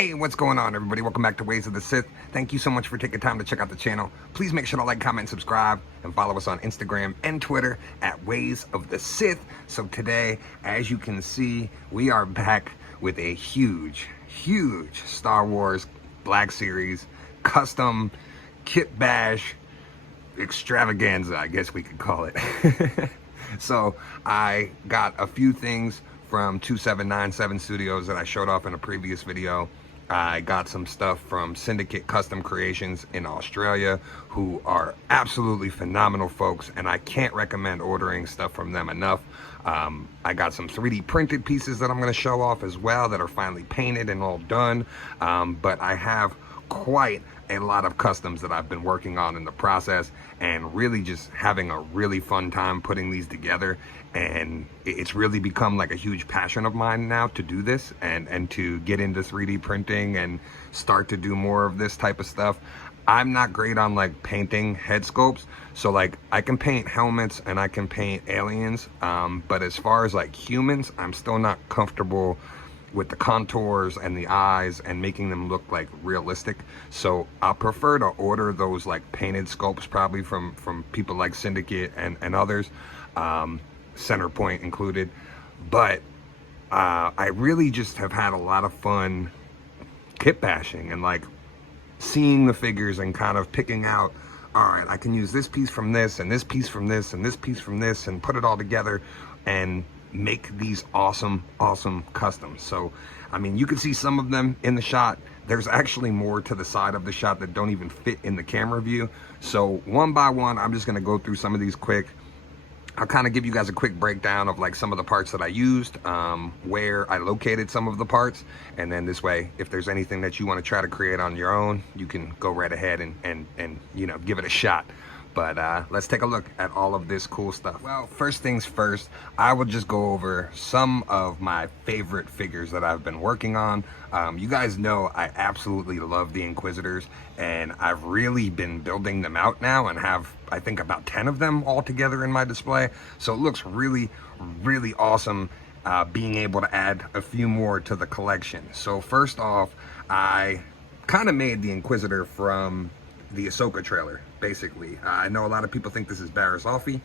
Hey, what's going on, everybody? Welcome back to Ways of the Sith. Thank you so much for taking time to check out the channel. Please make sure to like, comment, subscribe, and follow us on Instagram and Twitter at Ways of the Sith. So today, as you can see, we are back with a huge Star Wars Black Series custom kit bash extravaganza, I guess we could call it. So I got a few things from 2797 Studios that I showed off in a previous video. I got some stuff from Syndicate Custom Creations in Australia, who are absolutely phenomenal folks, and I can't recommend ordering stuff from them enough. I got some 3D printed pieces that I'm going to show off as well that are finally painted and all done, but I have quite a lot of customs that I've been working on in the process, and really just having a really fun time putting these together. And it's really become like a huge passion of mine now to do this and to get into 3D printing and start to do more of this type of stuff. I'm not great on like painting head sculpts, so like I can paint helmets and I can paint aliens, but as far as like humans, I'm still not comfortable with the contours and the eyes and making them look like realistic. So I prefer to order those like painted sculpts, probably from people like Syndicate and others, Centerpoint included. But I really just have had a lot of fun kit bashing and like seeing the figures and kind of picking out, all right, I can use this piece from this and this piece from this and this piece from this and put it all together and make these awesome customs. So I mean, you can see some of them in the shot. There's actually more to the side of the shot that don't even fit in the camera view. So one by one, I'm just gonna go through some of these quick. I'll kind of give you guys a quick breakdown of like some of the parts that I used, where I located some of the parts, and then this way, if there's anything that you want to try to create on your own, you can go right ahead and you know, give it a shot. But let's take a look at all of this cool stuff. Well, first things first, I will just go over some of my favorite figures that I've been working on. You guys know I absolutely love the Inquisitors, and I've really been building them out now and have, I think, about 10 of them all together in my display. So it looks really awesome being able to add a few more to the collection. So first off, I kind of made the Inquisitor from the Ahsoka trailer, basically. I know a lot of people think this is Barriss Offee.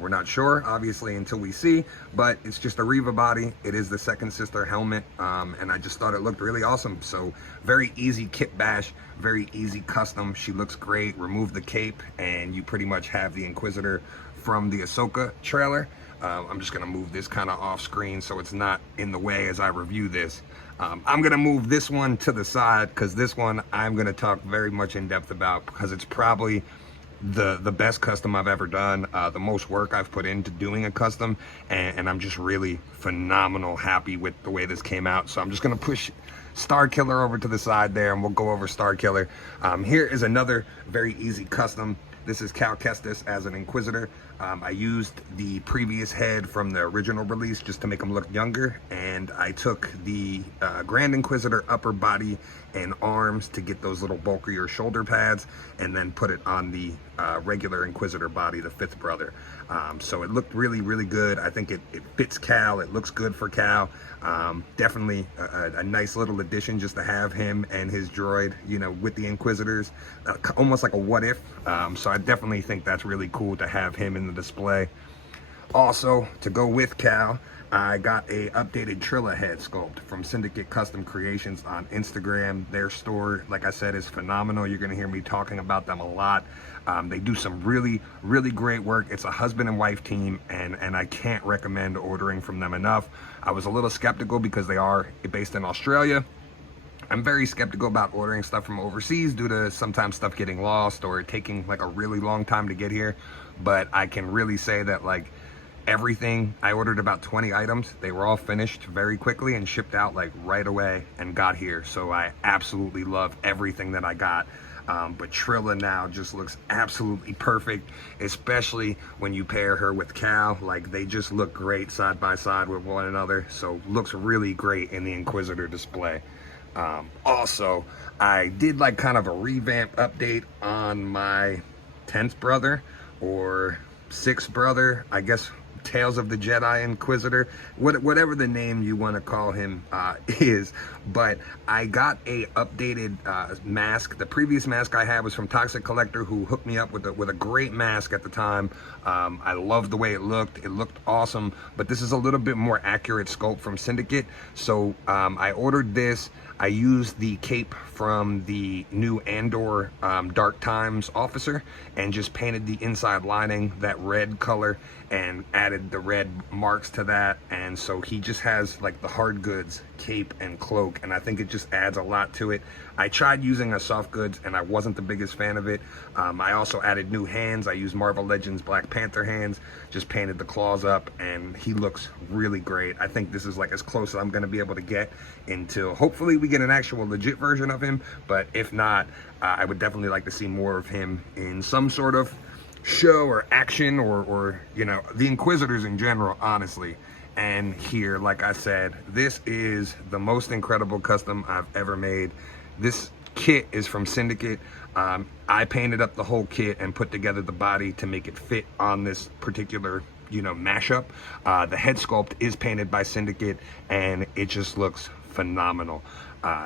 We're not sure, obviously, until we see, but it's just a Reva body. It is the second sister helmet, and I just thought it looked really awesome. So very easy kit bash, very easy custom. She looks great. Remove the cape, and you pretty much have the Inquisitor from the Ahsoka trailer. I'm just gonna move this kind of off screen so it's not in the way as I review this. I'm gonna move this one to the side because this one I'm gonna talk very much in depth about, because it's probably the best custom I've ever done, the most work I've put into doing a custom, and I'm just really phenomenal happy with the way this came out. So I'm just gonna push Star Killer over to the side there, and we'll go over Star Killer. Here is another very easy custom. This is Cal Kestis as an Inquisitor. I used the previous head from the original release just to make him look younger, and I took the Grand Inquisitor upper body and arms to get those little bulkier shoulder pads, and then put it on the regular Inquisitor body, the fifth brother. So it looked really good. I think it fits Cal. It looks good for Cal. Definitely a nice little addition just to have him and his droid, you know, with the Inquisitors, almost like a what if. So I definitely think that's really cool to have him in the display. Also, to go with Cal, I got a updated Trilla head sculpt from Syndicate Custom Creations on Instagram. Their store, like I said, is phenomenal. You're gonna hear me talking about them a lot. They do some really great work. It's a husband and wife team, and I can't recommend ordering from them enough. I was a little skeptical because they are based in Australia. I'm very skeptical about ordering stuff from overseas due to sometimes stuff getting lost or taking like a really long time to get here. But I can really say that like everything, I ordered about 20 items. They were all finished very quickly and shipped out like right away and got here. So I absolutely love everything that I got. But Trilla now just looks absolutely perfect, especially when you pair her with Cal. Like, they just look great side by side with one another. So looks really great in the Inquisitor display. Also, I did like kind of a revamp update on my 10th brother or 6th brother, I guess Tales of the Jedi Inquisitor, whatever the name you want to call him is. But I got a updated mask. The previous mask I had was from Toxic Collector, who hooked me up with a great mask at the time. I loved the way it looked. It looked awesome, but this is a little bit more accurate sculpt from Syndicate. So I ordered this. I used the cape from the new Andor Dark Times officer and just painted the inside lining that red color and added the red marks to that. And so he just has like the hard goods cape and cloak, and I think it just adds a lot to it. I tried using a soft goods and I wasn't the biggest fan of it. I also added new hands. I used Marvel Legends Black Panther hands, just painted the claws up, and he looks really great. I think this is like as close as I'm going to be able to get until hopefully we get an actual legit version of him. But if not, I would definitely like to see more of him in some sort of show or action, or you know, the Inquisitors in general, honestly. And here, like I said, this is the most incredible custom I've ever made. This kit is from Syndicate. I painted up the whole kit and put together the body to make it fit on this particular, you know, mashup. The head sculpt is painted by Syndicate, and it just looks phenomenal.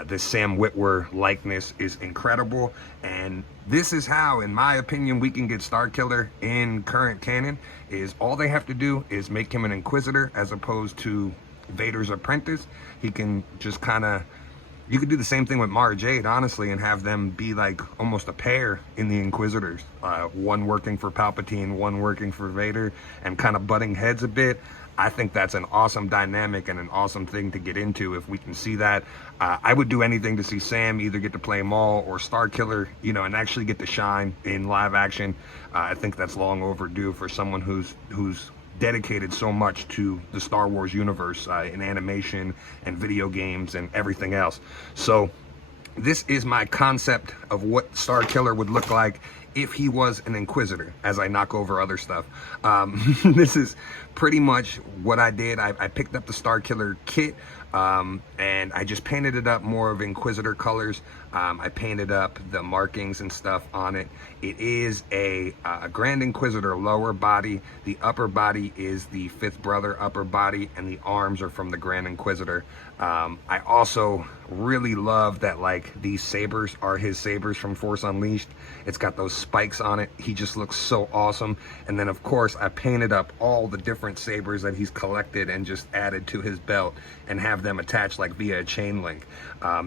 This Sam Witwer likeness is incredible, and this is how, in my opinion, we can get Starkiller in current canon. Is all they have to do is make him an Inquisitor as opposed to Vader's apprentice. He can just kind of, you could do the same thing with Mara Jade, honestly, and have them be like almost a pair in the Inquisitors. One working for Palpatine, one working for Vader, and kind of butting heads a bit. I think that's an awesome dynamic and an awesome thing to get into if we can see that. I would do anything to see Sam either get to play Maul or Starkiller, you know, and actually get to shine in live action. I think that's long overdue for someone who's dedicated so much to the Star Wars universe in animation and video games and everything else. So this is my concept of what Starkiller would look like if he was an Inquisitor, as I knock over other stuff. This is pretty much what I did. I picked up the Starkiller kit, and I just painted it up more of Inquisitor colors. I painted up the markings and stuff on it. It is a Grand Inquisitor lower body. The upper body is the Fifth Brother upper body, and the arms are from the Grand Inquisitor. I also really love that, like, these sabers are his sabers from Force Unleashed. It's got those spikes on it. He just looks so awesome. And then, of course, I painted up all the different sabers that he's collected and just added to his belt and have them attached like via a chain link.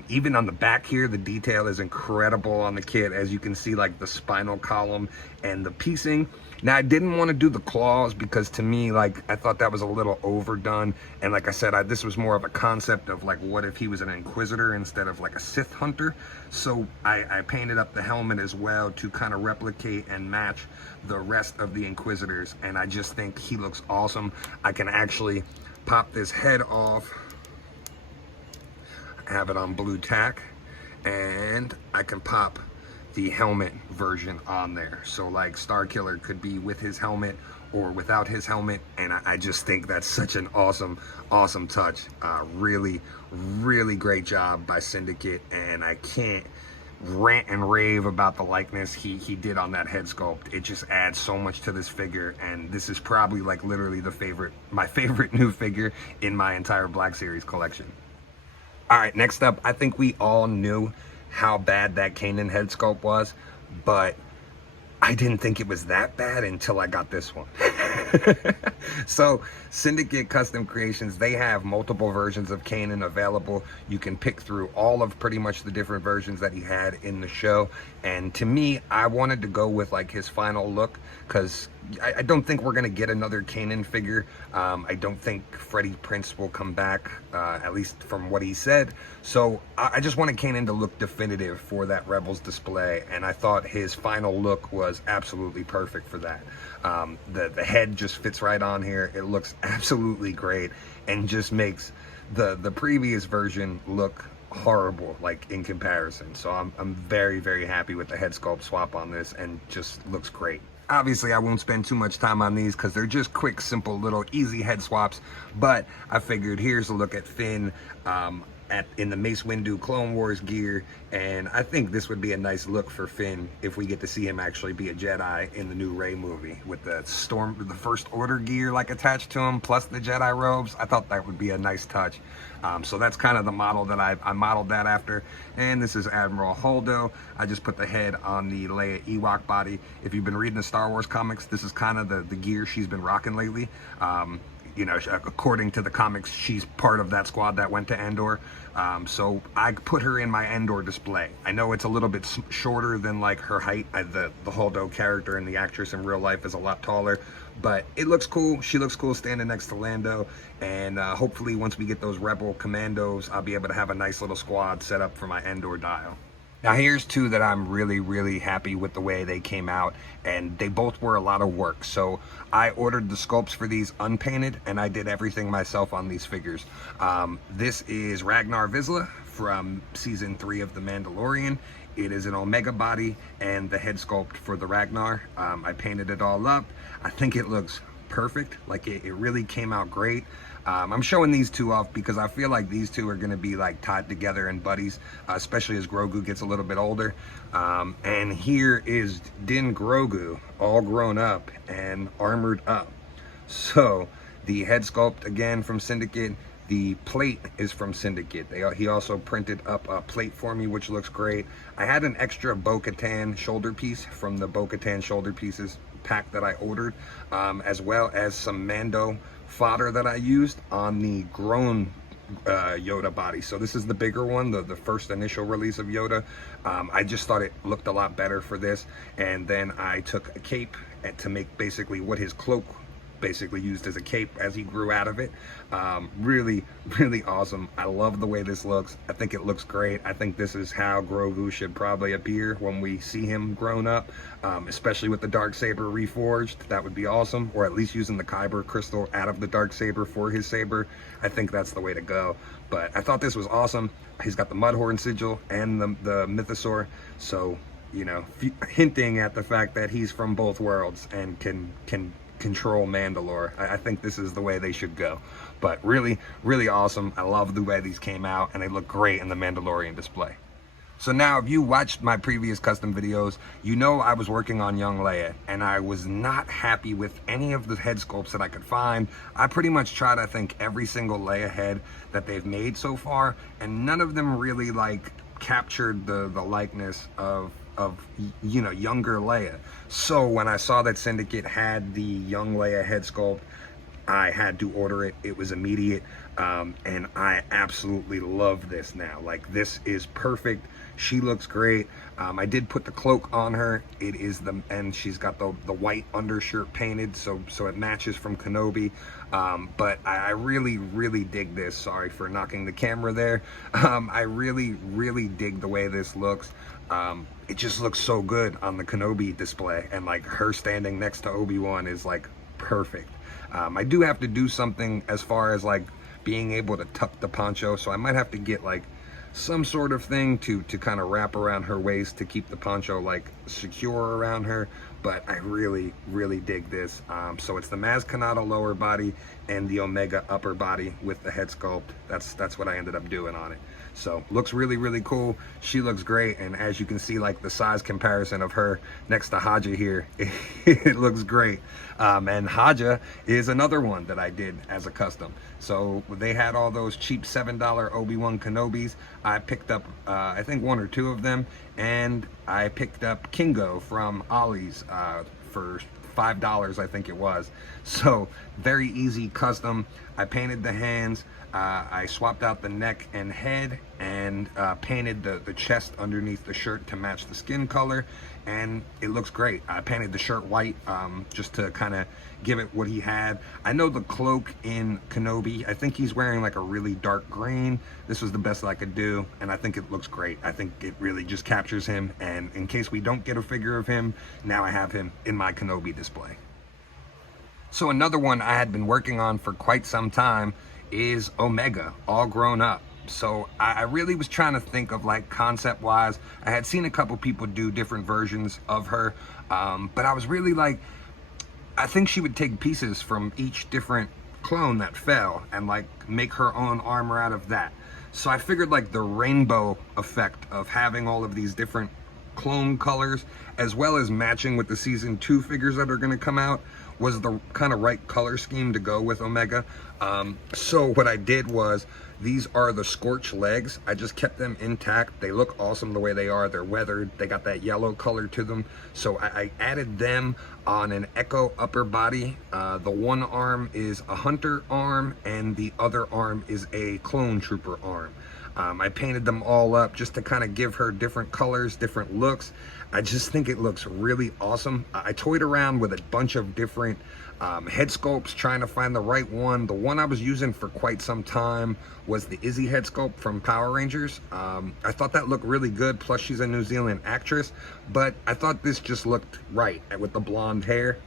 Even on the back here, the detail is incredible on the kit. As you can see, like the spinal column and the piecing. Now, I didn't want to do the claws because, to me, like, I thought that was a little overdone. And like I said, this was more of a concept of, like, what if he was an Inquisitor instead of, like, a Sith Hunter? So I painted up the helmet as well to kind of replicate and match the rest of the Inquisitors. And I just think he looks awesome. I can actually pop this head off, have it on blue tack, and I can pop the helmet version on there. So like Starkiller could be with his helmet or without his helmet, and I just think that's such an awesome touch. Really great job by Syndicate, and I can't rant and rave about the likeness he did on that head sculpt. It just adds so much to this figure, and this is probably like literally my favorite new figure in my entire Black Series collection. All right, next up, I think we all knew how bad that Kanan head sculpt was, but I didn't think it was that bad until I got this one. So Syndicate Custom Creations, they have multiple versions of Kanan available. You can pick through all of pretty much the different versions that he had in the show. And to me, I wanted to go with like his final look, because I don't think we're going to get another Kanan figure. I don't think Freddie Prinze will come back, at least from what he said. So I just wanted Kanan to look definitive for that Rebels display, and I thought his final look was absolutely perfect for that. The head just fits right on here. It looks absolutely great and just makes the previous version look horrible, like, in comparison. So I'm very happy with the head sculpt swap on this, and just looks great. Obviously, I won't spend too much time on these because they're just quick, simple, little, easy head swaps. But I figured here's a look at Finn in the Mace Windu Clone Wars gear, and I think this would be a nice look for Finn if we get to see him actually be a Jedi in the new Rey movie with the First Order gear like attached to him, plus the Jedi robes. I thought that would be a nice touch. So that's kind of the model that I modeled that after. And this is Admiral Holdo. I just put the head on the Leia Ewok body. If you've been reading the Star Wars comics, this is kind of the gear she's been rocking lately. You know, according to the comics, she's part of that squad that went to Endor. So I put her in my Endor display. I know it's a little bit shorter than like her height. The Holdo character and the actress in real life is a lot taller, but it looks cool. She looks cool standing next to Lando. And hopefully once we get those Rebel commandos, I'll be able to have a nice little squad set up for my Endor dial. Now here's two that I'm really happy with the way they came out, and they both were a lot of work. So I ordered the sculpts for these unpainted, and I did everything myself on these figures. This is Ragnar Vizsla from season 3 of The Mandalorian. It is an Omega body and the head sculpt for the Ragnar. I painted it all up. I think it looks perfect. Like it really came out great. I'm showing these two off because I feel like these two are going to be like tied together and buddies, especially as Grogu gets a little bit older. And here is Din Grogu all grown up and armored up. So the head sculpt again from Syndicate. The plate is from Syndicate. He also printed up a plate for me, which looks great. I had an extra Bo-Katan shoulder piece from the Bo-Katan shoulder pieces pack that I ordered, as well as some Mando fodder that I used on the grown Yoda body. So this is the bigger one, the first initial release of Yoda. I just thought it looked a lot better for this. And then I took a cape to make basically what his cloak basically used as a cape as he grew out of it. Really awesome. I love the way this looks. I think it looks great. I think this is how Grogu should probably appear when we see him grown up, especially with the Darksaber reforged. That would be awesome, or at least using the Kyber crystal out of the Darksaber for his saber. I think that's the way to go. But I thought this was awesome. He's got the Mudhorn sigil and the Mythosaur, so you know, hinting at the fact that he's from both worlds and can control Mandalore. I think this is the way they should go. But really awesome. I love the way these came out, and they look great in the Mandalorian display. So now, if you watched my previous custom videos, you know I was working on young Leia, and I was not happy with any of the head sculpts that I could find. I pretty much tried, I think, every single Leia head that they've made so far, and none of them really like captured the likeness of you know, younger Leia. So when I saw that Syndicate had the young Leia head sculpt, I had to order it. It was immediate, and I absolutely love this now. Like, this is perfect. She looks great. I did put the cloak on her. It is and she's got the white undershirt painted, so it matches from Kenobi. But I really dig this. Sorry for knocking the camera there. I really dig the way this looks. It just looks so good on the Kenobi display, and like her standing next to Obi-Wan is like perfect. I do have to do something as far as like being able to tuck the poncho, so I might have to get like some sort of thing to kind of wrap around her waist to keep the poncho like secure around her. But I really dig this. So it's the Maz Kanata lower body and the Omega upper body with the head sculpt. That's what I ended up doing on it. So looks really cool. She looks great, and as you can see, like the size comparison of her next to Haja here, it looks great. And Haja is another one that I did as a custom. So they had all those cheap $7 Obi-Wan Kenobis. I picked up I think 1 or 2 of them, and I picked up Kingo from Ollie's for $5, I think it was. So very easy custom. I painted the hands. I swapped out the neck and head, and painted the chest underneath the shirt to match the skin color, and it looks great. I painted the shirt white just to kind of give it what he had. I know the cloak in Kenobi, I think he's wearing like a really dark green. This was the best I could do, and I think it looks great. I think it really just captures him, and in case we don't get a figure of him, now I have him in my Kenobi display. So another one I had been working on for quite some time is Omega, all grown up. So I really was trying to think of like concept wise. I had seen a couple people do different versions of her, but I was really like, I think she would take pieces from each different clone that fell and like make her own armor out of that. So I figured like the rainbow effect of having all of these different clone colors, as well as matching with the season 2 figures that are going to come out, was the kind of right color scheme to go with Omega. So what I did was, these are the Scorch legs. I just kept them intact. They look awesome the way they are. They're weathered. They got that yellow color to them. So I added them on an Echo upper body. The one arm is a Hunter arm, and the other arm is a Clone Trooper arm. I painted them all up just to kind of give her different colors, different looks. I just think it looks really awesome. I toyed around with a bunch of different head sculpts, trying to find the right one. The one I was using for quite some time was the Izzy head sculpt from Power Rangers. I thought that looked really good, plus she's a New Zealand actress, but I thought this just looked right with the blonde hair.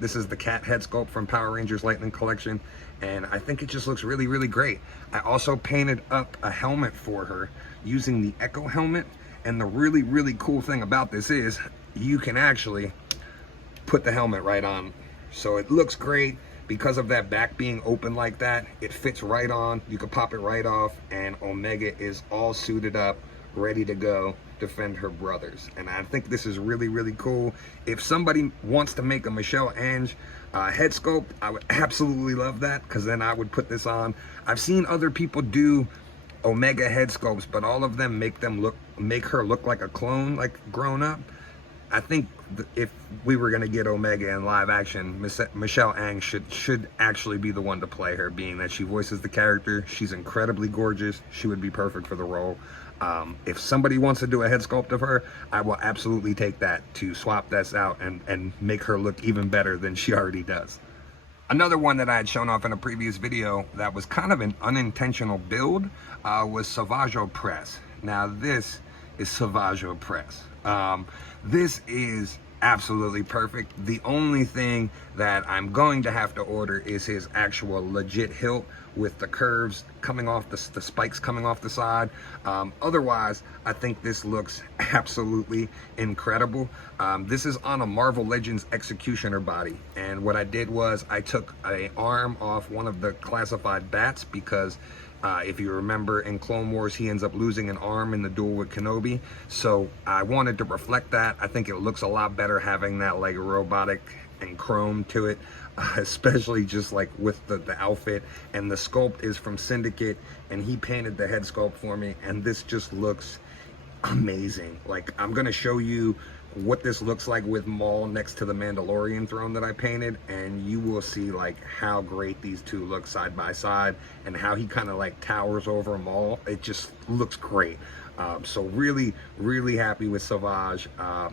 This is the cat head sculpt from Power Rangers Lightning Collection, and I think it just looks really, really great. I also painted up a helmet for her using the Echo helmet, and the really, really cool thing about this is you can actually put the helmet right on. So it looks great because of that back being open like that. It fits right on. You can pop it right off, and Omega is all suited up, ready to go defend her brothers. And I think this is really, really cool. If somebody wants to make a Michelle Ange head sculpt, I would absolutely love that, because then I would put this on. I've seen other people do Omega head sculpts, but all of them make her look like a clone, like grown up. I think if we were going to get Omega in live action, Michelle Ang should actually be the one to play her, being that she voices the character. She's incredibly gorgeous. She would be perfect for the role. If somebody wants to do a head sculpt of her, I will absolutely take that, to swap this out and make her look even better than she already does. Another one that I had shown off in a previous video that was kind of an unintentional build was Savaggio Press. Now this is Savaggio Press. This is absolutely perfect. The only thing that I'm going to have to order is his actual legit hilt with the curves coming off, the spikes coming off the side. Otherwise, I think this looks absolutely incredible. This is on a Marvel Legends Executioner body, and what I did was I took an arm off one of the classified bats, because if you remember in Clone Wars, he ends up losing an arm in the duel with Kenobi. So I wanted to reflect that. I think it looks a lot better having that like robotic and chrome to it, especially just like with the outfit. And the sculpt is from Syndicate, and he painted the head sculpt for me, and this just looks amazing. Like, I'm gonna show you what this looks like with Maul next to the Mandalorian throne that I painted, and you will see like how great these two look side by side, and how he kind of like towers over Maul. It just looks great. So really, really happy with Savage.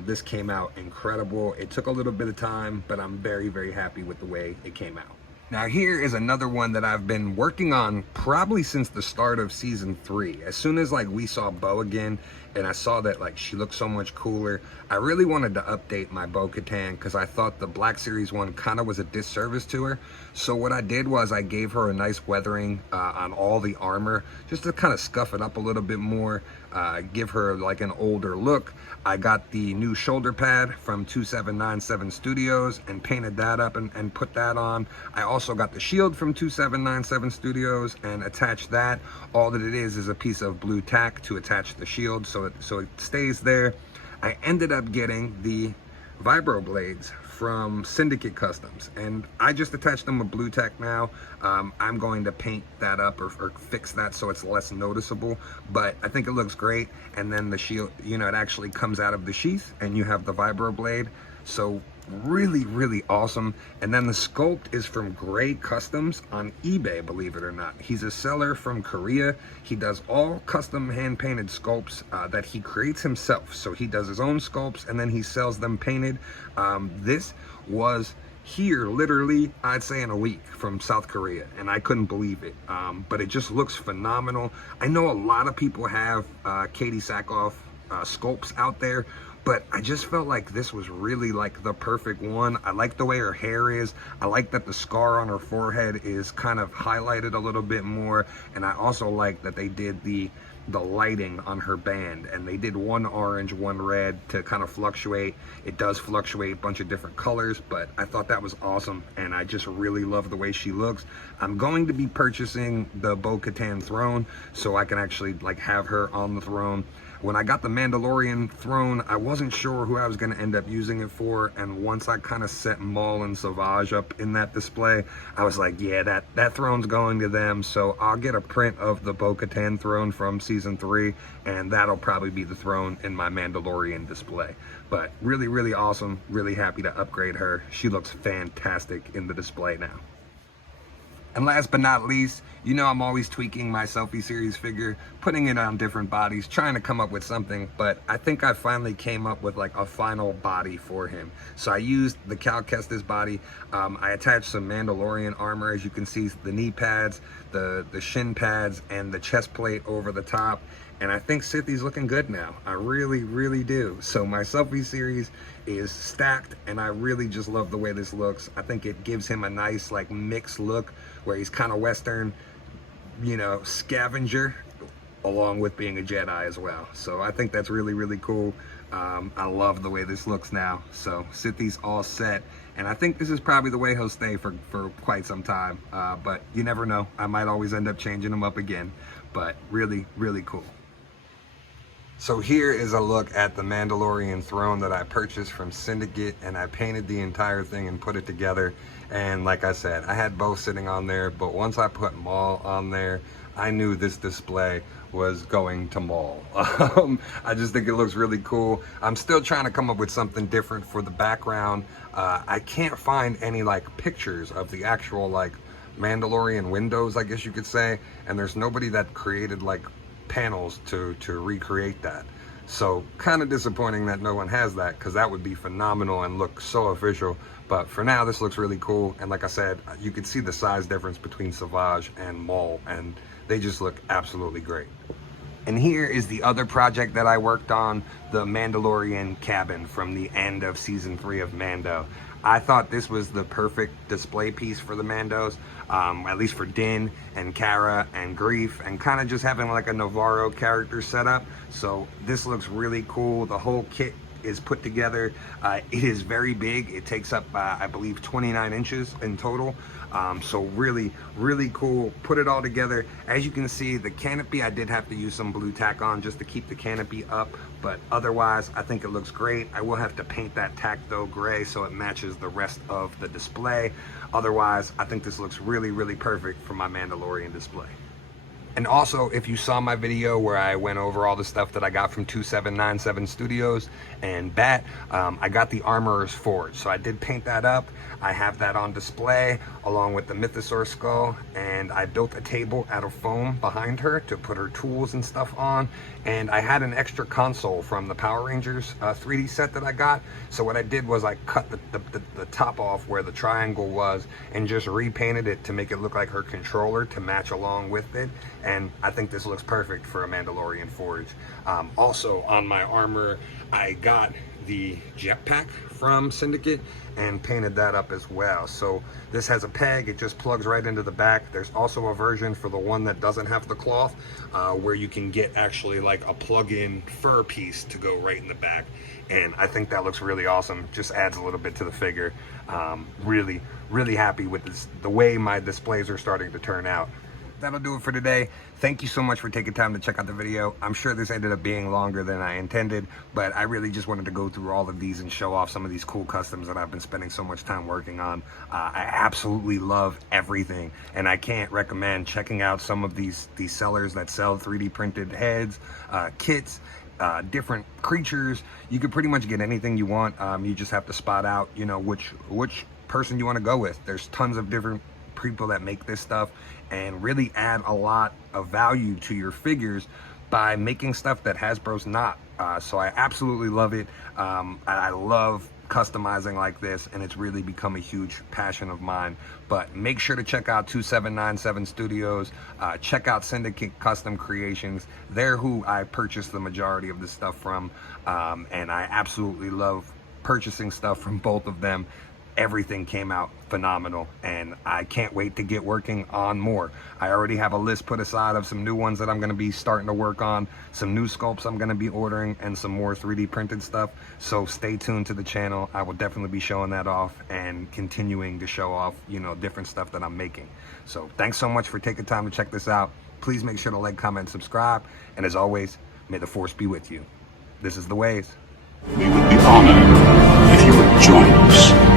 This came out incredible. It took a little bit of time, but I'm very, very happy with the way it came out. Now here is another one that I've been working on probably since the start of season 3. As soon as like we saw Bo again, and I saw that like she looked so much cooler, I really wanted to update my Bo-Katan, because I thought the Black Series one kind of was a disservice to her. So what I did was I gave her a nice weathering on all the armor, just to kind of scuff it up a little bit more, give her like an older look. I got the new shoulder pad from 2797 Studios and painted that up and put that on. I also got the shield from 2797 Studios and attached that. All that it is a piece of blue tack to attach the shield, so it stays there. I ended up getting the vibro blades from Syndicate Customs, and I just attached them with blue tack now. I'm going to paint that up or fix that so it's less noticeable, but I think it looks great. And then the shield, you know, it actually comes out of the sheath and you have the vibro blade. So really, really awesome. And then the sculpt is from Gray Customs on eBay, believe it or not. He's a seller from Korea. He does all custom hand-painted sculpts that he creates himself. So he does his own sculpts and then he sells them painted. This was here literally, I'd say in a week, from South Korea, and I couldn't believe it. But it just looks phenomenal. I know a lot of people have Katie Sackhoff sculpts out there, but I just felt like this was really like the perfect one. I like the way her hair is. I like that the scar on her forehead is kind of highlighted a little bit more. And I also like that they did the the lighting on her band, and they did one orange, one red to kind of fluctuate. It does fluctuate a bunch of different colors, but I thought that was awesome, and I just really love the way she looks. I'm going to be purchasing the Bo-Katan throne so I can actually like have her on the throne. When I got the Mandalorian throne, I wasn't sure who I was going to end up using it for, and once I kind of set Maul and Savage up in that display, I was like, yeah, that throne's going to them. So I'll get a print of the Bo-Katan throne from season 3, and that'll probably be the throne in my Mandalorian display. But really, really awesome. Really happy to upgrade her. She looks fantastic in the display now. And last but not least, you know I'm always tweaking my Selfie series figure, putting it on different bodies, trying to come up with something, but I think I finally came up with like a final body for him. So I used the Cal Kestis body. I attached some Mandalorian armor, as you can see, the knee pads, the shin pads, and the chest plate over the top. And I think Sithy's looking good now. I really, really do. So my Selfie series is stacked, and I really just love the way this looks. I think it gives him a nice like mixed look where he's kind of Western, you know, scavenger, along with being a Jedi as well. So I think that's really, really cool. I love the way this looks now. So Sithy's all set, and I think this is probably the way he'll stay for quite some time. But you never know. I might always end up changing him up again. But really, really cool. So here is a look at the Mandalorian throne that I purchased from Syndicate, and I painted the entire thing and put it together. And like I said, I had both sitting on there, but once I put Maul on there, I knew this display was going to Maul. I just think it looks really cool. I'm still trying to come up with something different for the background. I can't find any like pictures of the actual like Mandalorian windows, I guess you could say, and there's nobody that created like panels to recreate that. So kind of disappointing that no one has that, because that would be phenomenal and look so official. But for now, this looks really cool, and like I said, you can see the size difference between Savage and Maul, and they just look absolutely great. And here is the other project that I worked on, the Mandalorian cabin from the end of season 3 of Mando. I thought this was the perfect display piece for the Mandos, at least for Din and Cara and Grief, and kind of just having like a Navarro character setup. So this looks really cool. The whole kit is put together. It is very big. It takes up, I believe, 29 inches in total. So really, really cool. Put it all together. As you can see, the canopy, I did have to use some blue tack on just to keep the canopy up, but otherwise, I think it looks great. I will have to paint that tack though gray so it matches the rest of the display. Otherwise, I think this looks really, really perfect for my Mandalorian display. And also, if you saw my video where I went over all the stuff that I got from 2797 Studios and Bat, I got the Armorer's Forge. So I did paint that up. I have that on display along with the Mythosaur skull, and I built a table out of foam behind her to put her tools and stuff on. And I had an extra console from the Power Rangers 3D set that I got. So what I did was I cut the top off where the triangle was and just repainted it to make it look like her controller to match along with it. And I think this looks perfect for a Mandalorian Forge. Also on my armor, I got the jetpack from Syndicate and painted that up as well. So this has a peg, it just plugs right into the back. There's also a version for the one that doesn't have the cloth, where you can get actually like a plug-in fur piece to go right in the back. And I think that looks really awesome. Just adds a little bit to the figure. Really, really happy with this, the way my displays are starting to turn out. That'll do it for today. Thank you so much for taking time to check out the video. I'm sure this ended up being longer than I intended, but I really just wanted to go through all of these and show off some of these cool customs that I've been spending so much time working on. I absolutely love everything, and I can't recommend checking out some of these sellers that sell 3D printed heads, kits, different creatures. You could pretty much get anything you want. You just have to spot out, you know, which person you want to go with. There's tons of different people that make this stuff and really add a lot of value to your figures by making stuff that Hasbro's not. So I absolutely love it. I love customizing like this, and it's really become a huge passion of mine. But make sure to check out 2797 Studios, check out Syndicate Custom Creations. They're who I purchased the majority of this stuff from, and I absolutely love purchasing stuff from both of them. everything came out phenomenal, and I can't wait to get working on more. I already have a list put aside of some new ones that I'm going to be starting to work on, some new sculpts I'm going to be ordering, and some more 3D printed stuff. So stay tuned to the channel. I will definitely be showing that off and continuing to show off, you know, different stuff that I'm making. So thanks so much for taking time to check this out. Please make sure to like, comment, subscribe, and as always, may the force be with you. This is The Ways. We would be honored if you would join us.